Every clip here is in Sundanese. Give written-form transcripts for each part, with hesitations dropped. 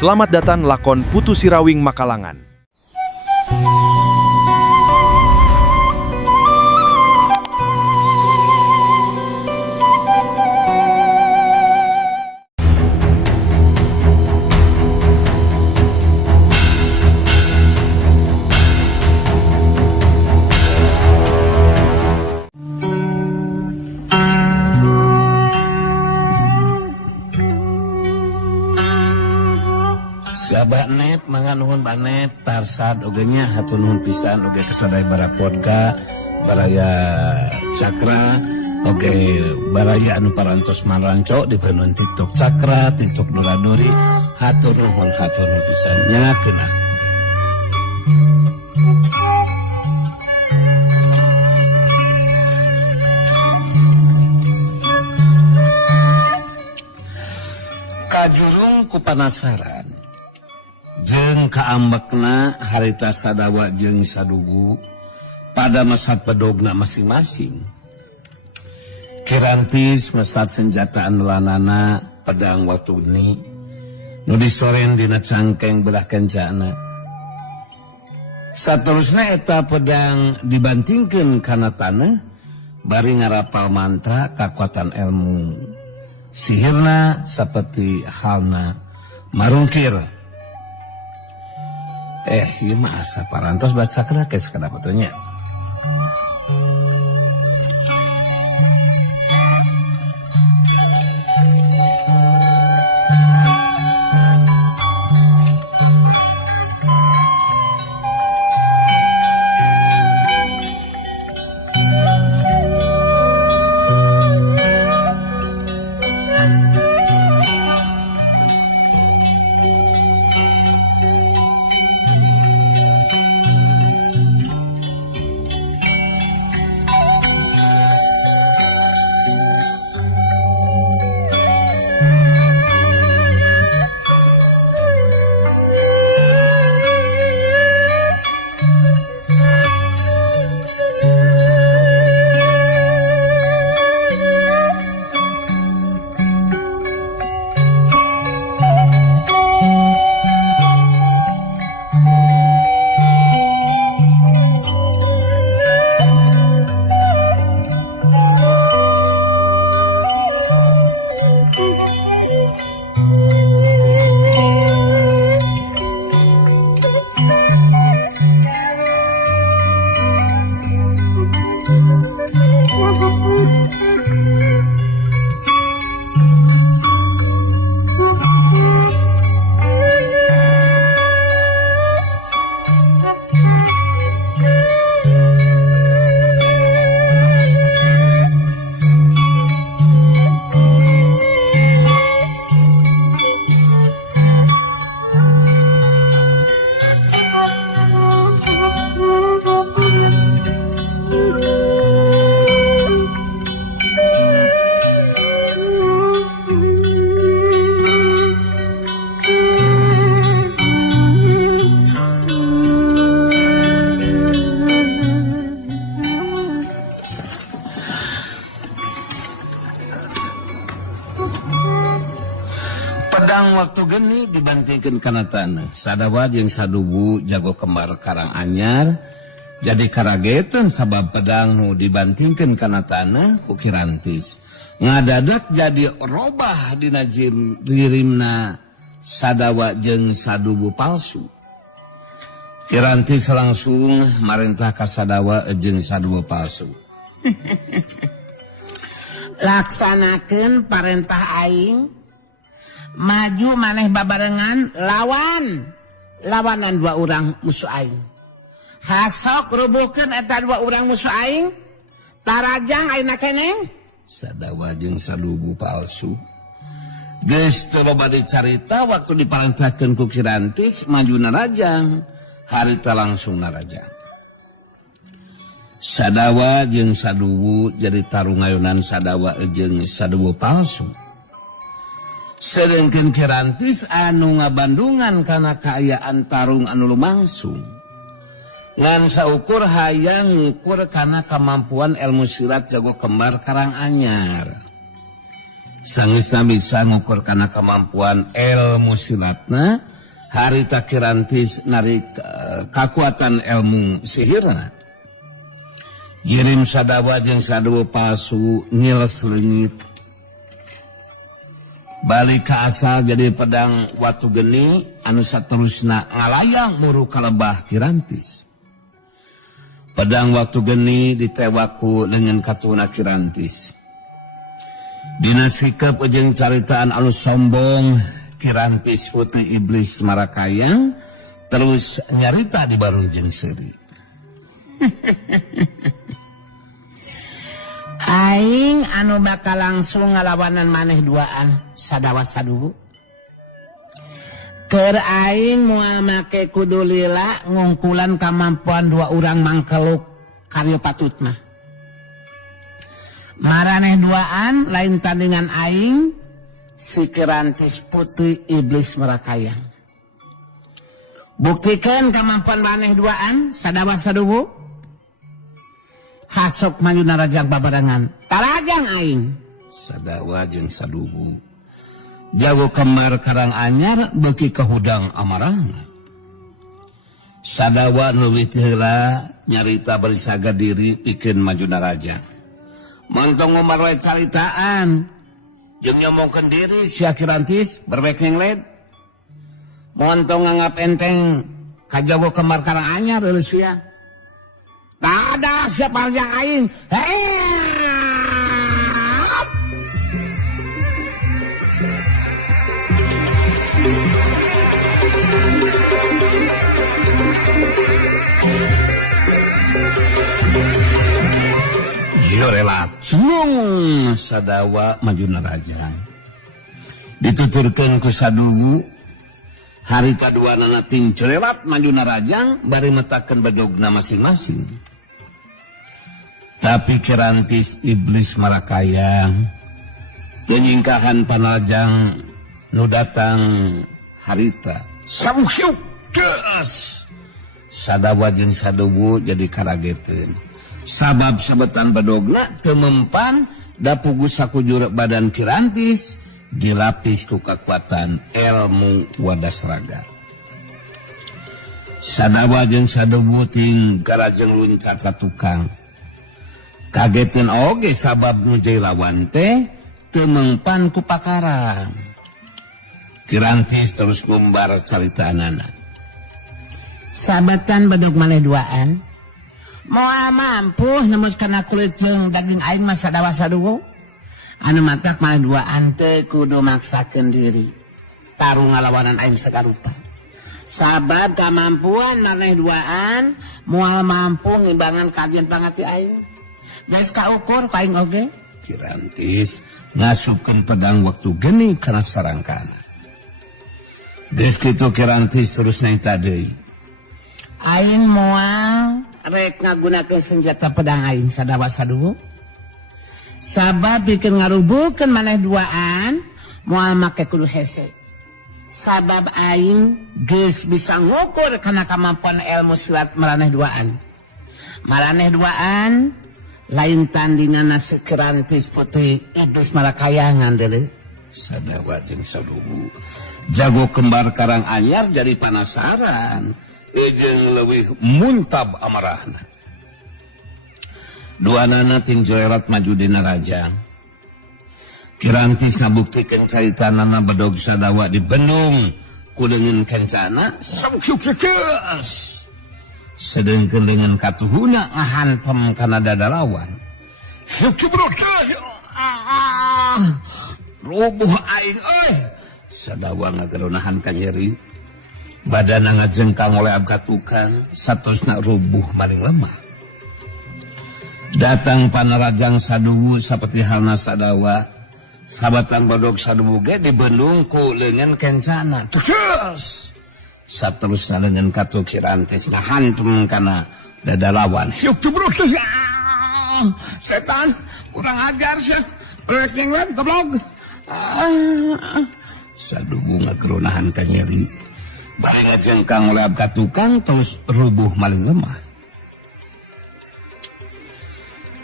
Selamat datang lakon Putu Sirawing Makalangan. Sahabat net, manganuhun banet, tarsad, ogenya hatunhun pisan, oge kesadai barapodka, baraya cakra, oge baraya anu parantos maranco, di penuhun TikTok cakra, TikTok doradori, hatunhun pisan, nyakena. Kajurung ku panasaran. Jeung kaambekna harita sadawa jeung sadugu pada mesat pedogna masing-masing. Kirantis mesat senjata andalanana pedang waktu ini nu disoren dina cangkeng belah kencana. Saterusna eta pedang dibantingkeun kana tanah bari ngarapal mantra kakuatan ilmu. Sihirna seperti halna marungkir. Ieu mah asa parantos baca kena geus kada fotonya. Pedang waktu geni dibantingkeun kana tanah. Sadawa jeung sadugu jago kembar karang anyar. Jadi karagetan sabab pedang nu dibantingkeun kana tanah ku Kirantis. Ngadadak jadi robah dina dirimna sadawa jeung sadugu palsu. Kirantis langsung marentah ka sadawa jeung sadugu palsu. Laksanakeun parentah aing. Maju maneh babarengan lawanan dua orang musuh aing. Hasok rubuhkeun eta dua orang musuh aing. Tarajang ayeuna keneh. Sadawa jeung sadugu palsu. Geus teu loba dicarita waktu diparentahkeun ku Kirantis maju narajang. Harita langsung narajang. Sadawa jeung sadugu jadi tarungayunan sadawa jeung sadugu palsu. Sedangkan Kirantis anu ngabandungan karena kaayaan tarung anu lumangsung. Ngan saukur hayang ngukur karena kemampuan ilmu silat jago kembar karang anyar. Sangeusna bisa ngukur kana kemampuan ilmu silatna, harita Kirantis narik kakuatan ilmu sihirna. Jirim Sadawa jeung Sadewa palsu ngiles leungit. Balik ka asal jadi pedang watu geni anu saterusna ngalayang muru kalebah Kirantis. Pedang watu geni ditewaku dengan katuna Kirantis. Dina sikap jeung caritaan anu sombong Kirantis putri iblis Marakayang terus nyarita di Barung jeung Seuri. Aing anu bakal langsung ngalawanan maneh duaan Sadawa Saduwu. Keur aing moal make kudu lila ngungkulan kamampuan dua urang mangkeluk karya patutna. Maraneh duaan lain tandingan aing si Kirantis putri iblis Marakayang. Buktikeun kamampuan maneh duaan Sadawa Saduwu. Hasuk manjuna rajang babarangan tarajang aing. Sadawa jeung Saduwu jago kembar karang anyar beuki kahudang amarahna. Sadawa leuwih heula nyarita barisaga diri pikeun majuna rajang. Montong ngomar we caritaan jeung nyomongkeun diri sia Kirantis berbekeng led. Montong nganggap enteng kajago kembar karang anyar deuleu sia. Tak ada siapa yang aing. Jorela cung Sadawa majuna rajang. Dituturkeun ku Saduwu harita duanana ting jorelat majuna rajang bari metakeun badogna masing-masing. Tapi Kirantis iblis Marakayang tenyingkahan panajang nu datang harita samhyuk geus. Sadawa jeung Saduwu jadi karageteun. Sabab sabetan badogna teu mempan da puguh sakujur badan Kirantis dilapis ku kekuatan ilmu wadasraga. Sadawa jeung Saduwu ting garajeng luncat ka tukang. Kagetin oge sabab nu jai lawan teh teu mempan ku pakarang. Kirantis terus ngumbar caritaanana. Sabatan badog maneh duaan moal mampu nembus kana kulit jeung daging aing mah Sadawa Saduwu. Anu matak maneh duaan teh kudu maksakeun diri tarung ngalawanan aing sagarupa. Sabab kamampuan maneh duaan moal mampu ngimbangan kajian pangati aing. Geus kaukur ka aing oge. Kirantis ngasupkeun pedang waktu geni kana sarangkana. Geus kitu Kirantis terus naita deui. Aing moal rek ngagunakeun senjata pedang aing Sadawa Saduwu. Sabab bikin ngarubuhkeun maneh duaan moal make kudu hese. Sabab aing geus bisa ngukur kana kamampuan ilmu silat maraneh duaan. Maraneh duaan lain tandingan si Kirantis putri iblis Marakayangan deuleu. Sadawa jeung Saduwu jago kembar karang anyar jadi panasaran jeung leuwih muntab amarahna. Duanana ting joerat maju dina rajang. Kirantis ngabuktikeun caritanana badog Sadawa di Bendung ku leungeun kencana samkyuk keus. Sedengkeun dengan katuhuna ngahantem kana dada lawan. Rubuh aing euy. Sadawa ngagerunahan ka nyeri. Badanna ngajengkang oleh abgat tukang, satosna rubuh maring lemah. Datang panarajang Saduwu saperti halna Sadawa. Sabatan badog Saduwu ge dibendung ku leungeun kencana. Tegas. Saterusna leungeun katu Kirantis ngahantum kana dada lawan. Setan, kurang ajar sih. Brek nyenglan goblok. Saduwu ngagerunahan ka nyeri. Bari ngajengkang oleh abgat tukang terus rubuh maling lemah.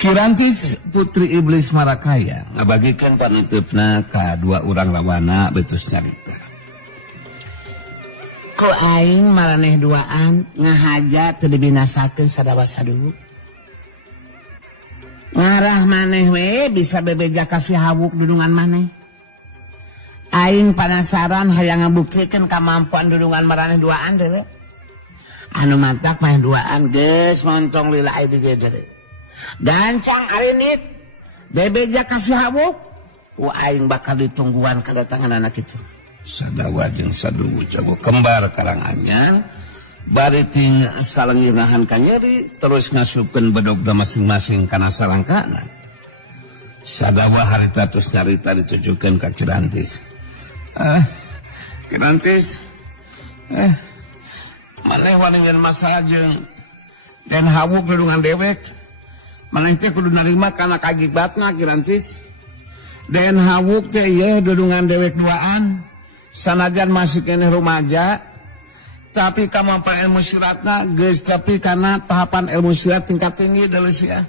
Kirantis putri iblis Marakaya ngabagikan panutupna ka dua urang lawana betus carita. Ku aing maraneh duaan ngahaja teu dibinasakeun sadawa saduwu. Ngarah maneh we bisa bebeja kasih hawuk dudungan maneh. Aing penasaran hayang ngabuktikeun kamampuan dudungan maraneh duaan deui. Anu mantak maneh duaan geus montong lila aya di dieu deui. Gancang arinit bebeja kasih hawuk. Ku aing bakal ditungguan kedatangan anak itu. Sadawa jeung saduwu jago kembar Karanganyar bari ting salengirahan ka nyeri terus ngasupkeun bedogna masing-masing kana salangkana. Sadawa harita tos carita ditujukeun ka Kirantis. Kirantis, maneh wani ngan masalah jeung dan hawuk dudungan dewek. Maneh teh kudu narima kana kagibatna Kirantis. Dan hawuk teh ieu dudungan dewek duaan. Sanajan masih kene rumaja, tapi kemampuan ilmu siratna geus tapi karena tahapan ilmu sirat tingkat tinggi deuleu sia.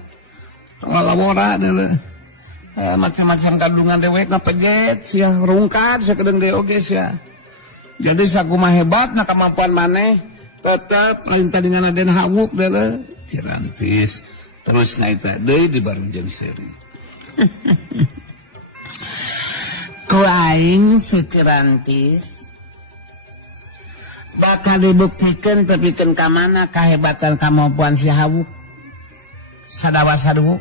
Ngalawora deuleu. Macam-macam kandungan dewek na peget sia rungkad sakedeung deui oge sia. Jadi sakumaha hebatna kemampuan maneh tetep lain tandingan den hawuk deuleu. Kirantis terus naita deui di bareng jeung seri. Ku aing Kirantis bakal dibuktikeun tepikeun ka mana kahebatan kemampuan si hawuk sadawa saduwu.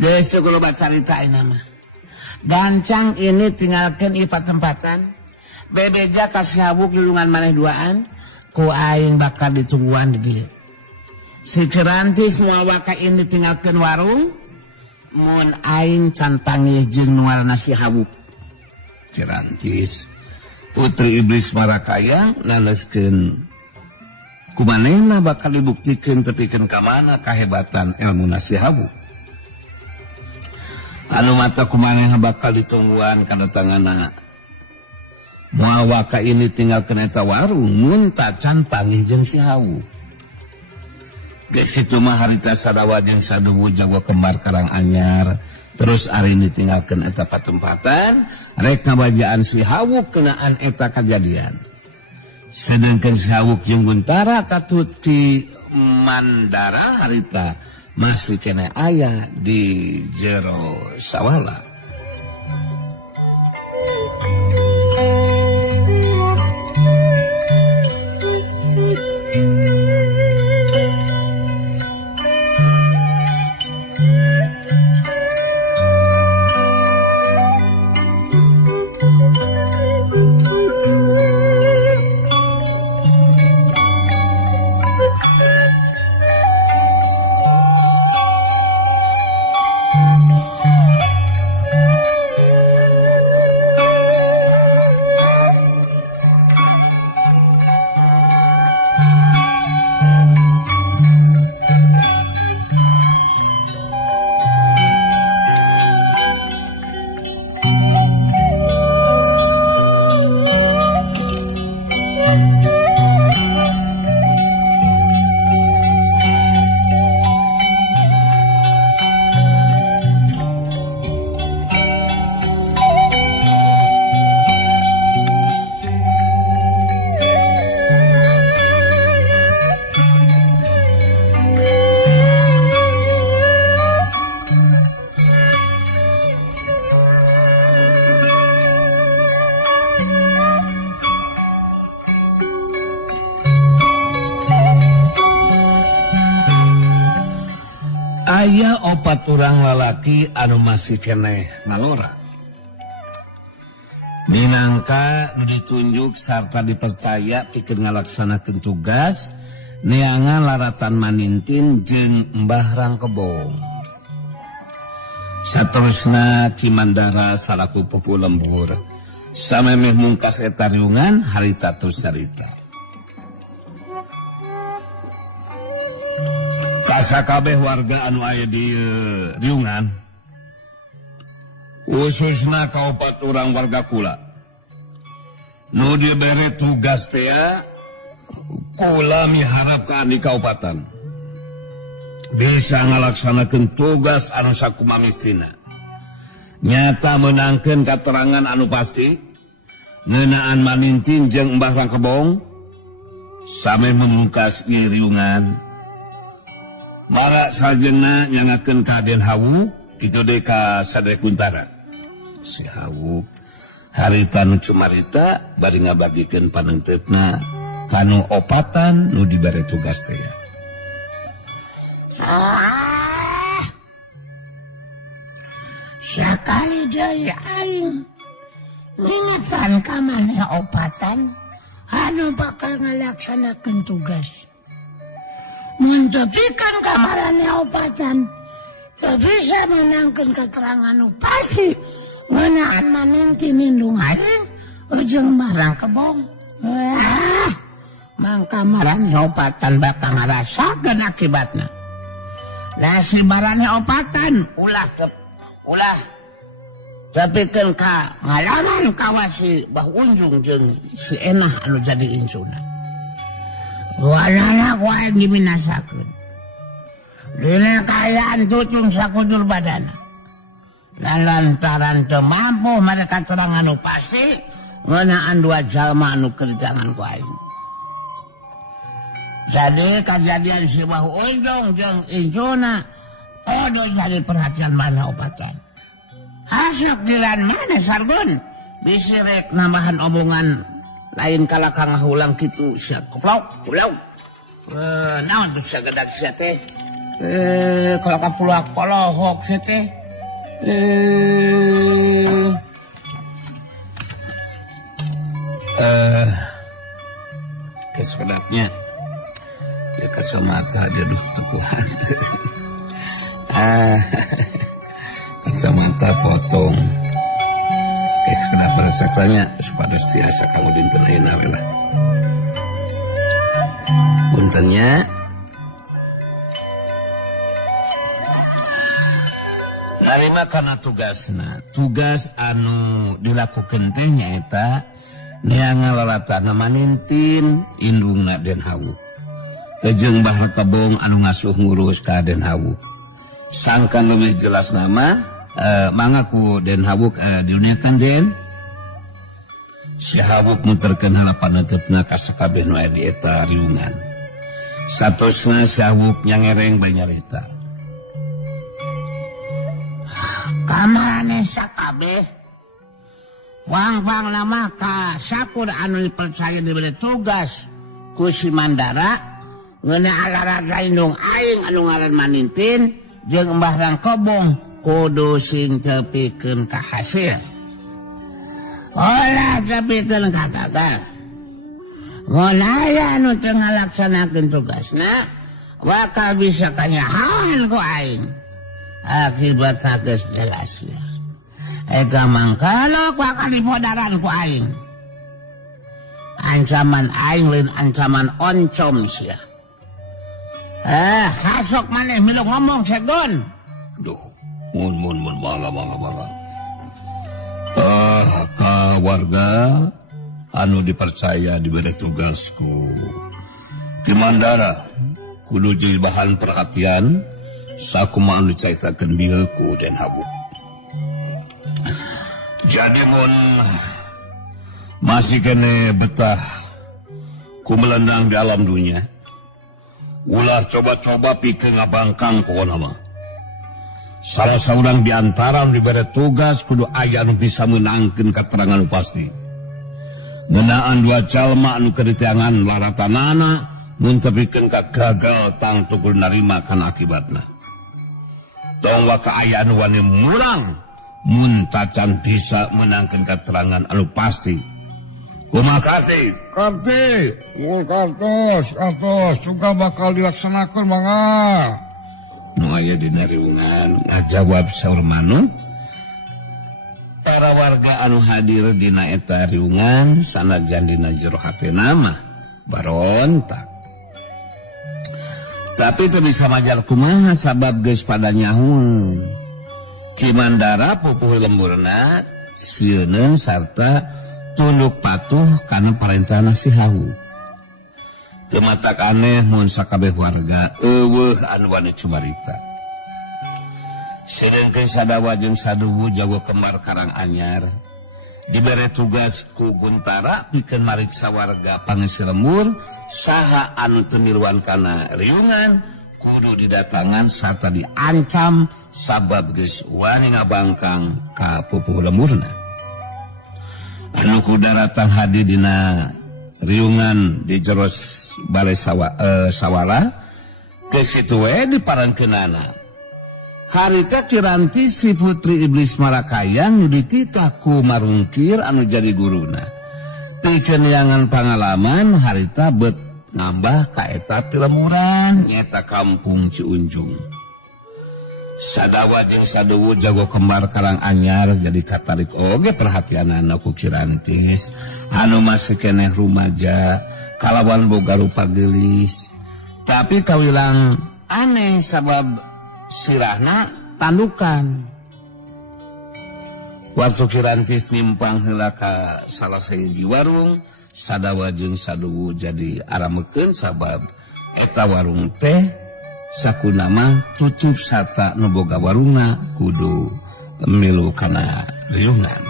Geus cukup loba carita ayeuna mah. Gancang ini tinggalkeun ieu patempatan bebeja ka si hawuk dudungan maneh duaan ku aing bakal ditungguan di dieu. Si Kirantis moal ka ini tinggalkeun warung mun aing can panggih jeung nuarna si hawuk. Kirantis putri iblis Marakaya naleskeun kumanehna bakal dibuktikeun tepikeun ka mana kahebatan ilmu si hawuk. Anu mata kumanehna bakal ditungguan kadatanganna moal waka ini tinggalkeun eta warung mun tacan panggih jeung si hawuk. Geus kitu mah harita sadawa jeung saduwu jago kembar Karanganyar terus ari ditinggalkeun eta patempatan rek ngabajaan si hawuk keunaan eta kajadian. Sedengkeun si hawuk jeung Guntara katut ti Mandara harita masih kena aya di jero sawala. Aya opat urang lalaki anu masih keneh nalora. Minangka nu ditunjuk sarta dipercaya pikeun ngalaksanakeun tugas neangan laratan Manintin jeung Mbah Rangkebong. Saterusna Ki Mandara salaku pupu lembur samemeh mungkas eta riungan harita terus carita. Kasakabeh warga anu aya di riungan khususna kaopat urang warga kula nu dibere tugas teh kula miharap ka di kaupatan bisa ngalaksanakeun tugas anu sakumamistina. Nyata menangkeun katerangan anu pasti ngeunaan Manintin jeung Mbah Rangkebong same memungkas ieu riungan. Mara sajeuna nyangakeun ka Den Hawu kitu deui ka Sadaya Kuntara. Si Hawu harita nu cumarita bari ngabagikeun paneunteutna kanu opatan nu dibere tugas teh. Sakali deui aing ngingetan ka maneh opatan anu bakal ngalaksanakeun tugas. Mun tepikeun ka maneh opatan teu bisa menangkeun keterangan nu pasti ngeunaan Manintin nindung aing jeung Mbah Rangkebong. Mangka marane opatan bakal ngarasakeun akibatna. Lah si marane opatan ulah tepikeun ka ngalaman kawas si Mbah Unjung jeung si Enah anu jadi insuna. Walana ku aing diminasakeun. Dina kaayaan tucung sakujur badana. Lantaran teu mampu mereka keterangan anu pasti ngeunaan dua jalma anu kerjangan ku aing. Jadi kejadian si Mbah Unjung jeung insuna kudu jadi perhatian maneh opatan. Hasok diran mana Sargon bisi rek nambahan omongan lain kala kang ngahulang kitu sia kuplauk. Naon tuh sagedag sia teh? Kalau kapuluak polohok sia teh. Kesedapnya ya kacamata dia duh tukuhan. Kacamata potong. Kenapa rasanya supaya tiasa kamu dinten ayeuna we lah. Puntennya narima kana tugasna. Tugas anu dilakukeun teh nyaeta neangan lalatana Manintin indungna Den Hawu. Jeung Mbah Rangkebong anu ngasuh ngurus ka Den Hawu. Sangkan lebih jelas nama mangaku Den Hawu diuniakan Den si Hawu muterkeun halapan neutepna ka sakabeh nu aya di eta riungan. Satosna si Hawu nyangereng bae nyarita. Kamarane sakabeh wang-wang lama ka sakur anu dipercaya diberi tugas ku si Mandara ngeunaan larat laindung aing anu ngaran Manintin jeung Mbah Rangkebong kudu sing tepikeun ka hasil. Olah tepikeun ka gagal. Mun aya anu teu ngalaksanakeun tugasna bakal bisa kanyahoan ku aing. Akibatna geus jelas ya. Ega mangkalok bakal dipodaran ku aing. Ancaman aing lain ancaman oncom sia. Hasok maneh milu ngomong Segon. Duh, mun bala. Ka warga anu dipercaya diberi tugasku Ki Mandara kudu jadi bahan perhatian sakumaha anu dicaritakeun bieu ku Den Hawu. Jadi mun masih kene betah ku melendang di alam dunia, ulah coba-coba pikir ngabangkang pokona mah. Salah seorang di antara diberi tugas kudu aya anu bisa menangkeun keterangan anu pasti. Ngeunaan dua jalma anu kediteangan laratanana mun tepikeun ka gagal tang tukul narima kana akibatna. Tong wa kaayaan wani murang mun tacan bisa menangkeun keterangan anu pasti. Kumaha kasih? Karti, ngul kartos, juga bakal dilaksanakan mangga. Nu aya dina riungan ngajawab saur manuk. Para warga anu hadir dina eta riungan sanajan dina jero hatena mah barontak. Tapi teu bisa majar kumaha sabab geus pada nyahueun. Ki Mandara pupuh lemburna sieun sarta tunduk patuh kana parentahna si Hawu. Tematak aneh mun sakabeh warga eueuh anu wani cumarita. Sedengkeun Sadawa jeung Saduwu jago kembar Karanganyar dibere tugas ku Guntara pikeun mariksa warga pangisi lemur saha anu teu miluan kana riungan kudu didatangan sarta diancam sabab geus wani ngabangkang ka pupuh lemurna. Anu kudaratan hadi dina riungan di jeros balai sawala geus kitu we diparankeunana. Harita Kiranti si putri iblis Marakayang dititah ku Marungkir anu jadi guruna. Pikeun neangan pangalaman harita bet ngambah ka eta pilemuran nyaeta kampung Ciunjung. Sadawa jeung Saduwu jago kembar Karanganyar jadi katarik oge perhatianana ku Kirantis anu masih keneh rumaja kalawan boga rupa geulis. Tapi kawilang aneh sabab sirahna tandukan. Waktu Kirantis nimpang heula ka salah sahiji warung, Sadawa jeung Saduwu jadi aramekeun sabab eta warung teh sakunama tutup sarta nu boga warungna kudu milu kana riungan.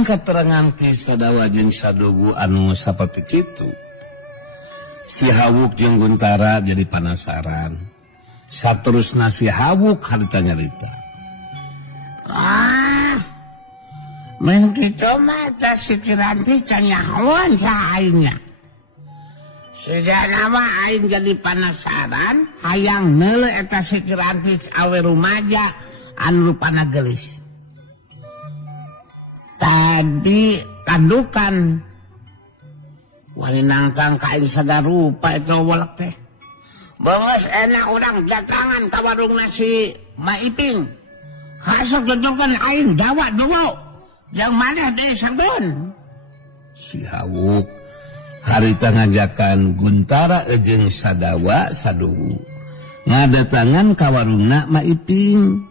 Keterangan ti Sadawa jeung Saduwu anu saperti kitu. Si Hawuk jeung Guntara jadi penasaran. Saterusna si Hawuk harita nyarita. Men kitu mah teh si Kiranti can nyahoan sa aingnya. Sejana mah aing jadi penasaran hayang neuleuh eta si Kiranti awe rumaja anu rupana geulis. Tadi tandukan wali nangkang kain sagarupa itu walak teh. Beungeus enak urang datangan ka warungna si Maiping. Hasok tunjukkeun aing dawa dulu. Yang mana deui sabeun. Si Hawuk harita ngajakan Guntara jeung Sadawa Saduwu ngadatangan ka warungna Maiping.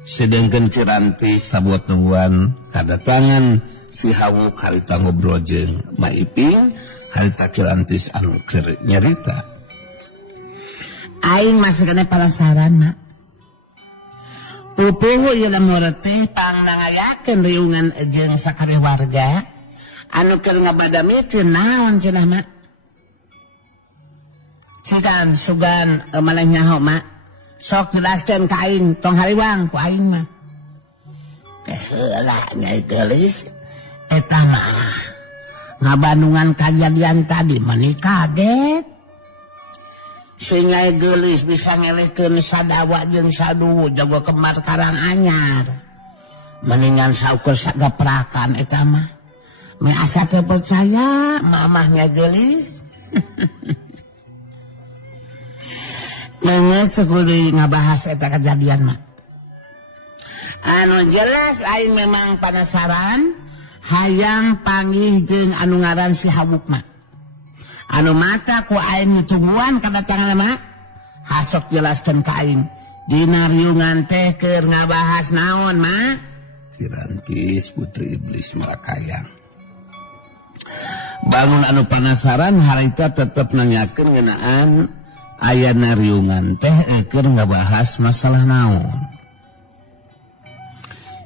Sedangkan Kiranti sabuat nungguan kadatangan si Hawuk harita ngobrol jeung Maiping harita Kirantis anu keur nyarita. Aing masih kena penasaran mak. Pupuh ieu lemur teh pangnangayakeun riungan jeung sakabeh warga anu keur ngabadamikeun naon cenah mak. Cikan sugan maneh nyaho mak. Sok jelaskeun ka aing tong hariwang ku aing mah. Heula Nyai Geulis eta mah ngabandungan kajadian tadi mani kaget. Si Nyai Geulis bisa ngelehkeun Sadawa jeung Saduwu jago kembar Karanganyar. Mendingan saukur sagaprakan eta mah. Me asa teu percaya mamah Nyai Geulis. Ngeus kudu ngabahas eta kejadian mah. Anu jelas aing memang penasaran hayang panggih jeung anu ngaran si Hawuk mah. Anu mata ku aing tungguan kadatangan mah hasok jelaskeun ka aing dina riungan teh keur ngabahas naon mah. Kirantis putri iblis Marakayang. Bangun anu penasaran harita tetep nanyakeun ngeunaan ayana riungan teh keur ngabahas masalah naon.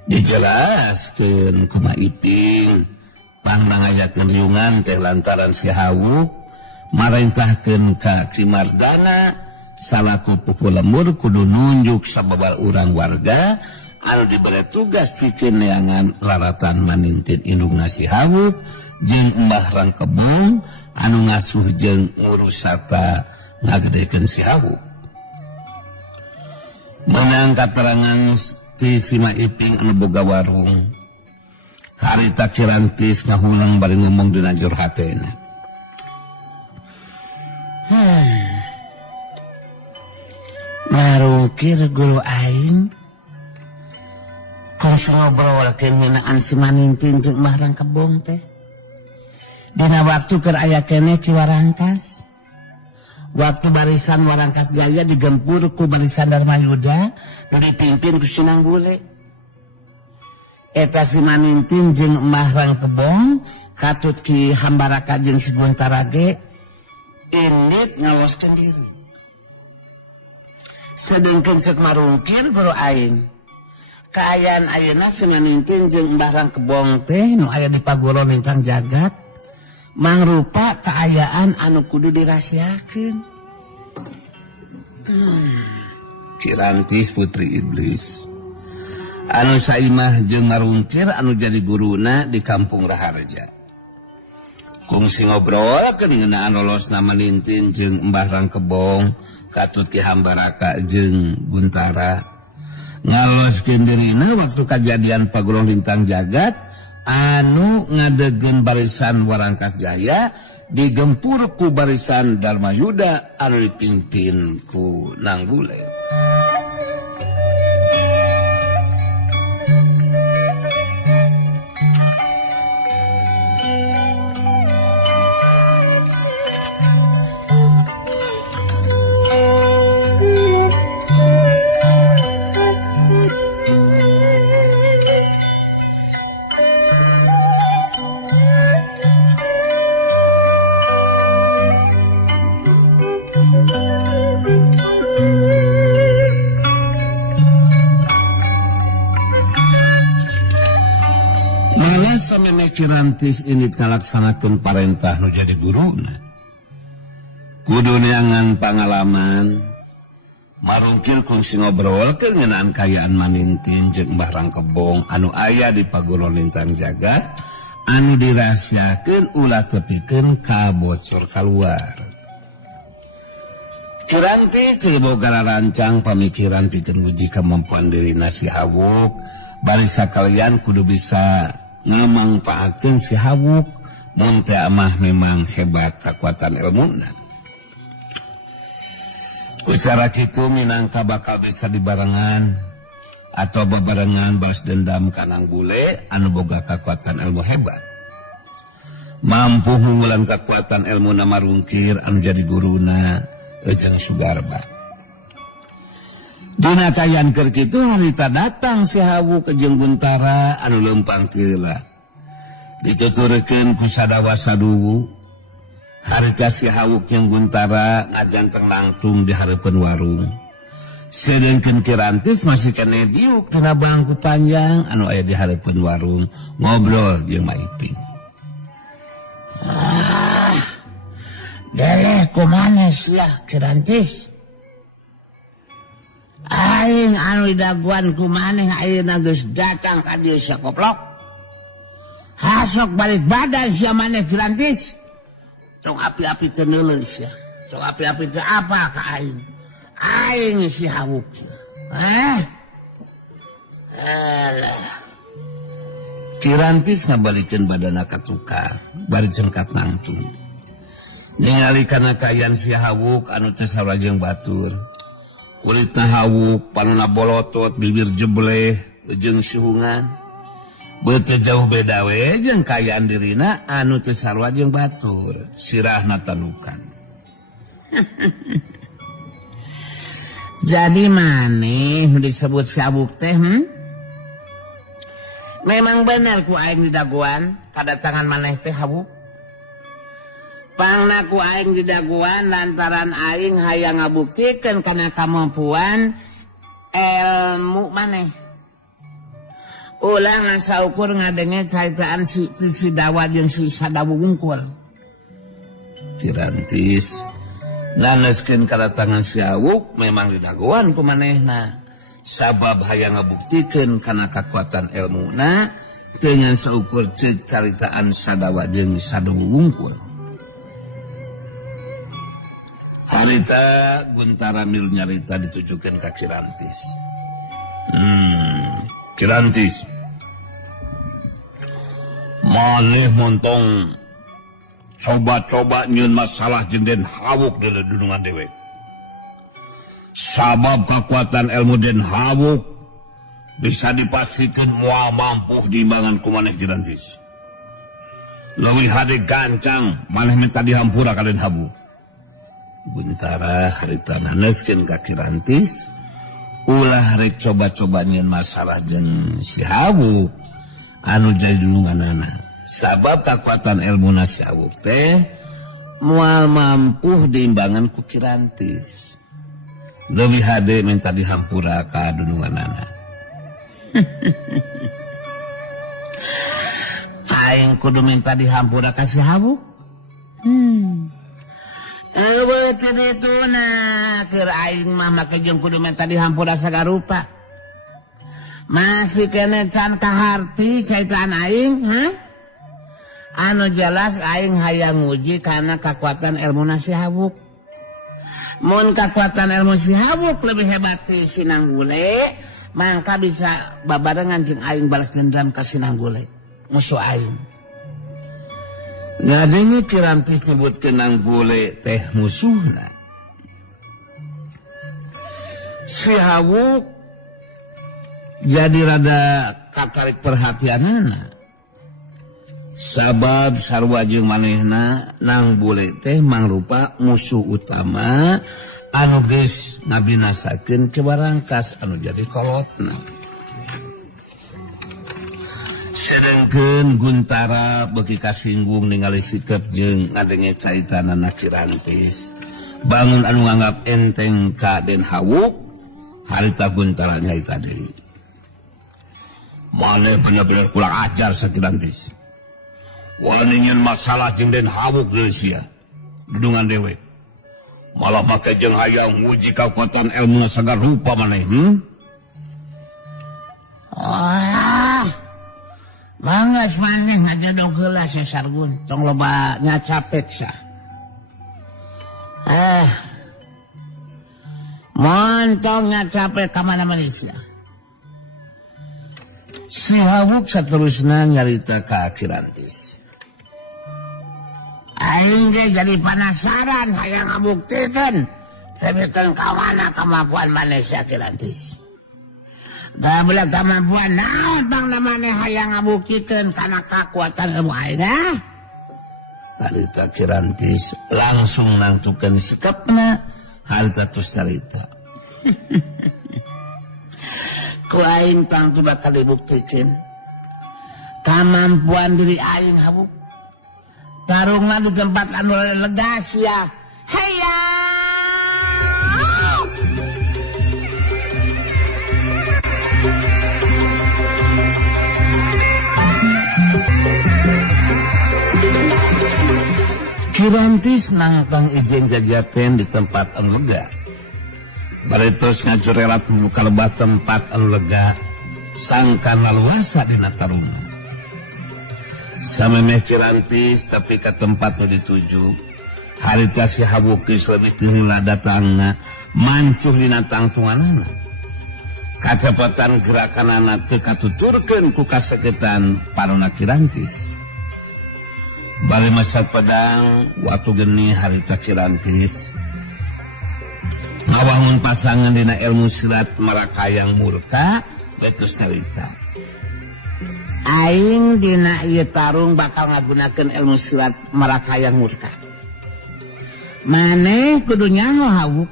Dijelaskeun ku Maiping pangnangayakeun riungan teh lantaran si Hawuk marentahkeun ka Kimardana salaku pupuh lemur kudu nunjuk sababal urang warga anu dibere tugas pikeun neangan laratan manintin indungna si Hawuk jeung Mbah Rangkebong anu ngasuh jeung ngurus sarta ngagedekeun si Hawuk. menang katerangan ti Sima Iping anu boga warung. Harita Kirantis ngahulang bari ngomong dina jur hatena. Marungkir guru aing kung ngobrolkeun ngeunaan si Manintin jeung Mbah Rangkebong teh. Dina waktu keur aya keneh ki Warangkas. Waktu barisan Warangkas Jaya digempur ku barisan Darmayuda nu dipimpin ku Sinang Bule. Eta si Manintin jeung Mbah Rangkebong katut ki Hambaraka jeung si Guntara ge indit ngawoskeun diri. Sedengkeun cek marungkir guru aing. Kaayaan ayeuna si Manintin jeung Mbah Rangkebong teh nu aya di Pagoro Lintang Jagat mangrupa kaayaan anu kudu dirahasiakeun. Kirantis putri iblis anu saimah jeung marungkir anu jadi guruna di Kampung Raharja. Kungsi ngobrolkeun ngeunaan lolosna Manintin jeung Mbah Rangkebong katut ki Hambaraka jeung Guntara. Ngaloskeun dirina waktu kejadian Pagoro Lintang Jagat anu ngadegen barisan Warangkas Jaya digempur ku barisan Darmayuda anu dipimpin ku Nang Bule. Kirantis ini ngalaksanakeun parentah nu jadi guruna. Kudu neangan pangalaman. Marungkir kungsi ngobrolkeun ngeunaan kayaan Manintin jeung Mbah Rangkebong anu aya di Pagoro Lintang Jagat anu dirahasiakeun ulah tepikeun kabocor kaluar. Kirantis teu boga rancang pamikiran pikeun nguji kemampuan dirina si Hawuk bari sakalian kudu bisa ngamangpaatkeun si Hawuk mun teh amah memang hebat kakuatan ilmuna. Ku cara kitu minangka bakal bisa dibarengan atau bebarengan balas dendam ka Nang Bule anu boga kakuatan ilmu hebat. Mampu ngunggulan kakuatan ilmuna marungkir anu jadi guruna jeung Sugarba. Dina cayan keur kitu harita datang si Hawuk jeung Guntara anu leumpang heula. Dituturkeun ku Sadawa Saduwu. Harita si Hawuk jeung Guntara ngajanteng langtung di hareupeun warung. Sedengkeun Kirantis masih keneh diuk dina bangku panjang anu aya di hareupeun warung ngobrol jeung Maiping. Deleh kumaha sia Kirantis? Aing anu daguan ku maneh ayeuna geus datang ka dieu sakoplok. Hasok balik badan sia maneh Kirantis. Cong api-api teu neuleun sia. Cong api-api teu apa ka aing. Aing si Hawuk. Alah. Kirantis ngabalikeun badanna ka tukang bari cengkat nangtung. Ningali kana kayan si Hawuk anu teu sarajeng batur. Kulitna Hawuk, panuna bolotot, bibir jebleh, jeung sihungan. Beuteut jauh beda we jeung kayaan dirina anu teu sarua jeung batur, sirahna tanukan. Jadi maneh nu disebut si Hawuk teh memang bener ku aing didaguan kadatangan maneh teh Hawuk. Pangna ku aing didaguan lantaran aing hayang ngabuktikeun kana kamampuan ilmu maneh. Ulah ngasaukur ngadenge caritaan si Dawa jeung si Sadawu wungkul. Kirantis nganeskeun kadatangan si Hawuk memang didaguan ku manehna. Sabab hayang ngabuktikeun kana kakuatan ilmuna dengan saukur ceuk caritaan Sadawa jeung Sadawu wungkul. Harita Guntara milu nyarita ditujukan ke Kirantis. Kirantis, maneh montong coba-coba nyieun masalah jeung Den Hawuk di dunungan dewe. Sabab kekuatan ilmu Den Hawuk bisa dipastikan moal mampu diimbangan ku maneh Kirantis. Leuwih hade gancang maneh minta dihampura ka Den Hawuk. Guntara harita naneskeun ka Kirantis, ulah rek coba-coba nyieun masalah jeung si Hawuk anu jadi dununganana. Sabab kekuatan ilmu si Hawuk teh moal mampu diimbangan ku Kirantis. Leuwih hade minta dihampura ka dununganana. Aing kudu minta dihampura ka si Hawuk. Eueuh teh dituna keur aing mah make jeung kudu minta dihampura sagarupa. Masih kene can kaharti caitan aing, Anu jelas aing hayang nguji kana kekuatan ilmu si Hawuk. Mun kekuatan ilmu si Hawuk lebih hebat ti Sinanggule, mangka bisa babarengan jeung aing balas dendam ka Sinanggule, musuh aing. Ngadenge Kirantis nyebutkeun Nanggule teh musuhna. Si Hawuk jadi rada katarik perhatianana. Sabab sarua jeung manehna Nanggule teh mangrupa musuh utama anu geus ngabinasakeun kebarangkas anu jadi kolotna. Sedengkeun Guntara beuki kasinggung ningali sikap jeung ngadenge caitanana Kirantis. Bangun anu nganggap enteng ka Den Hawuk, harita Guntara nyaita deui. Maneh bener-bener kurang ajar sa Kirantis. Wani nyieun masalah jeung Den Hawuk deui sia. Dudungan dewe. Malah make jeung hayang nguji kekuatan ilmu sagarupa maneh, Manggas maneh ngajadog heula si Sargun, tong loba nyacapek sa. Montong nyacapek ka mana Malaysia. Si Hawuk saterusna nyarita ka Kirantis. Aing ge jadi penasaran hayang ngabuktikeun sabikeun ka mana kemampuan Malaysia Kirantis. Da beula kemampuan naon bang namane hayang ngabuktikeun kana kekuatan ilmu aing Harita Kirantis langsung nangtukeun sikapna, harita tos carita. Ku aing tangtu bakal dibuktikeun kemampuan diri aing Hawuk. Tarungna di tempat anu lega sia. Hayya! Kirantis nangtang ijeng jajaten di tempat anu lega. Baretos ngajurelat membuka lebah tempat anu lega, sangkan laluasa dina tarungna. Samemeh Kirantis tapi ke tempat nu dituju, harita si Hawuk geus leuwih teu heula datangna mancuh dina tangtunganana. Kacepatan gerakanana teu katuturkeun ku kasagetan parona Kirantis. Bari masak pedang waktu geni harita Kirantis ngawangun pasangan dina ilmu silat Marakayang Murka betus cerita. Aing dina ieu tarung bakal ngagunakeun ilmu silat Marakayang Murka. Maneh kudu nyaho Hawuk.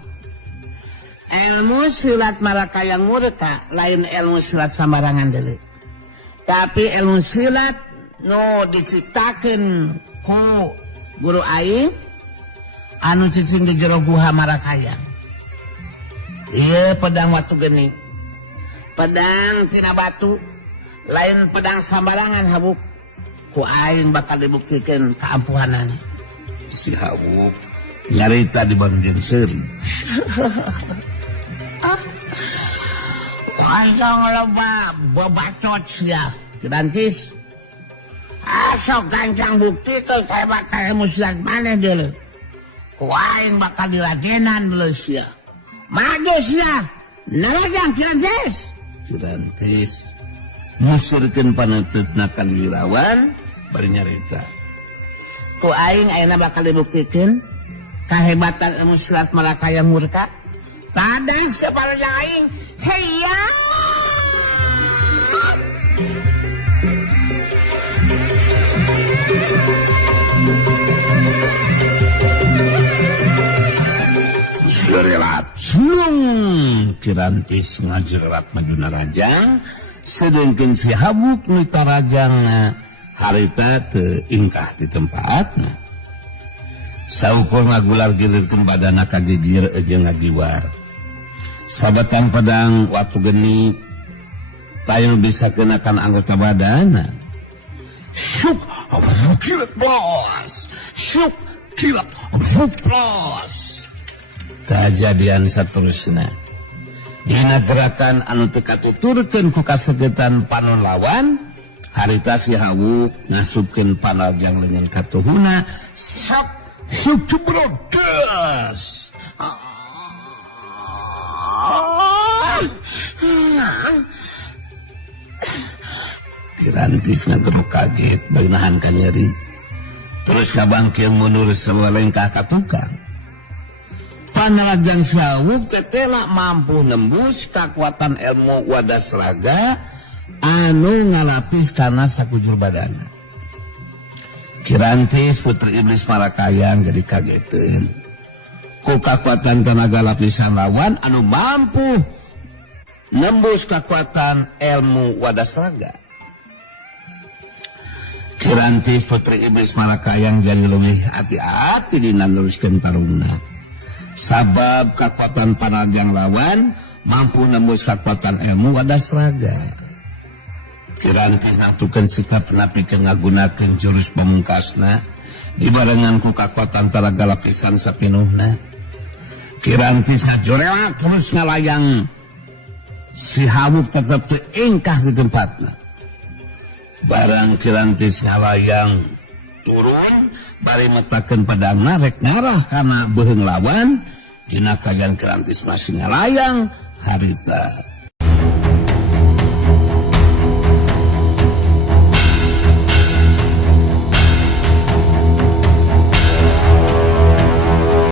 Ilmu silat Marakayang Murka lain ilmu silat sambarangan deui. Tapi ilmu silat nu diciptakeun ku guru aing anu cicing di jero guha Marakayang. Ieu pedang watu geni. Pedang tina batu. Lain pedang sambarangan Hawuk. Ku aing bakal dibuktikeun keampuhanana. Si Hawuk nyarita di Bandung Seuri. Kancang loba babacot sia Kirantis. Asok kancang buktikeun kahebatan ilmu silat maneh deuleu. Ku Kuaing bakal dilajenan leus ya. Maju sia. Narajang Kirantis. Kirantis musirkeun paneutupna kan Wirawan bari nyarita. Ku aing ayeuna bakal dibuktikeun kahebatan ilmu silat Malakaya murka. Tadah sabaraja aing. Heya. Jerelat sulung Kirantis ngajerelat Maduna Raja sedengkeun si Habuk nu tarajang harita teu ingkah di tempatna. Saukur ngagular gilirkeun badana kagigir jeung ngagiwar. Sabatan pedang waktu geni tayang bisa kenakan anggota badana. Syuk kilat bos. Syuk kilat bos. Kejadian saterusna dina gerakan anu teu katuturkeun ku kasegetan panon lawan harita si Hawuk ngasupkeun panarjang leungeun katuhuna sok subrogas Kirantis ngageruk kaget bari nahan ka nyeri terus kabangkeun mundur sawalengkah ka tukang. Panarajang Hawuk tetela mampu nembus kekuatan ilmu wadas raga anu ngalapis kana sakujur badana. Kirantis putri iblis Malakayang jadi kageteun ku kekuatan tenaga lapisan lawan anu mampu nembus kekuatan ilmu wadas raga. Kirantis putri iblis Malakayang jadi leuwih hati-hati dina neruskeun tarungna. Sabab kekuatan panarjang lawan mampu nembus kekuatan ilmu wadas raga. Kirantis ngatukeun sikap napikeun ngagunakeun jurus pamungkasna dibarengan ku kekuatan tenaga lapisan sapinuhna. Kirantis ngajorelat terus ngalayang si Hawuk tetep teu ingkah di tempatna. Barang Kirantis ngalayang turun bari metakeun pedangna rek ngarah kana beuheung lawan dina kajian Kirantis masih ngalayang harita